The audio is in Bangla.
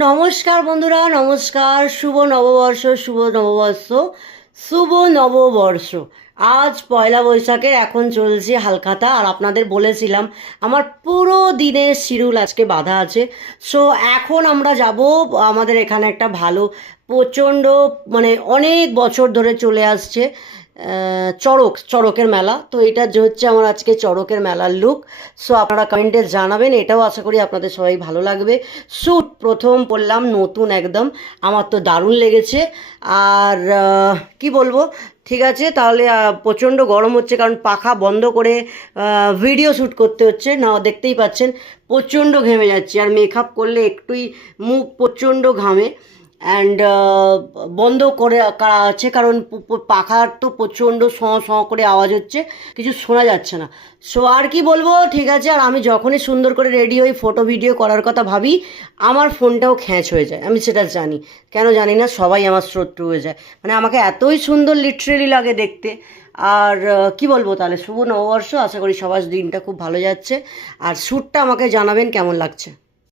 নমস্কার বন্ধুরা, নমস্কার। শুভ নববর্ষ, শুভ নববর্ষ, শুভ নববর্ষ। আজ পয়লা বৈশাখের এখন চলছে হালখাতা, আর আপনাদের বলেছিলাম আমার পুরো দিনের শিডিউল আজকে বাঁধা আছে। সো এখন আমরা যাব, আমাদের এখানে একটা ভালো প্রচণ্ড মানে অনেক বছর ধরে চলে আসছে চড়কের মেলা। তো এটা যে হচ্ছে আমার আজকে চড়কের মেলার লুক। সো আপনারা কমেন্টে জানাবেন, এটাও আশা করি আপনাদের সবাই ভালো লাগবে। স্যুট প্রথম পরলাম, নতুন একদম, আমার তো দারুণ লেগেছে। আর কি বলবো, ঠিক আছে তাহলে। প্রচণ্ড গরম হচ্ছে কারণ পাখা বন্ধ করে ভিডিও শ্যুট করতে হচ্ছে, না দেখতেই পাচ্ছেন প্রচণ্ড ঘেমে যাচ্ছে। আর মেকআপ করলে একটুই মুখ প্রচণ্ড ঘামে। অ্যান্ড বন্ধ করে আছে কারণ পাখার তো প্রচণ্ড করে আওয়াজ হচ্ছে, কিছু শোনা যাচ্ছে না। সো আর কি বলবো, ঠিক আছে। আর আমি যখনই সুন্দর করে রেডি হই, ফটো ভিডিও করার কথা ভাবি, আমার ফোনটাও খ্যাঁচ হয়ে যায়। আমি সেটা জানি, কেন জানি না, সবাই আমার শত্রু হয়ে যায়। মানে আমাকে এতই সুন্দর লিটারেলি লাগে দেখতে। আর কি বলবো, তাহলে শুভ নববর্ষ, আশা করি সবার দিনটা খুব ভালো যাচ্ছে। আর শ্যুটটা আমাকে জানাবেন কেমন লাগছে।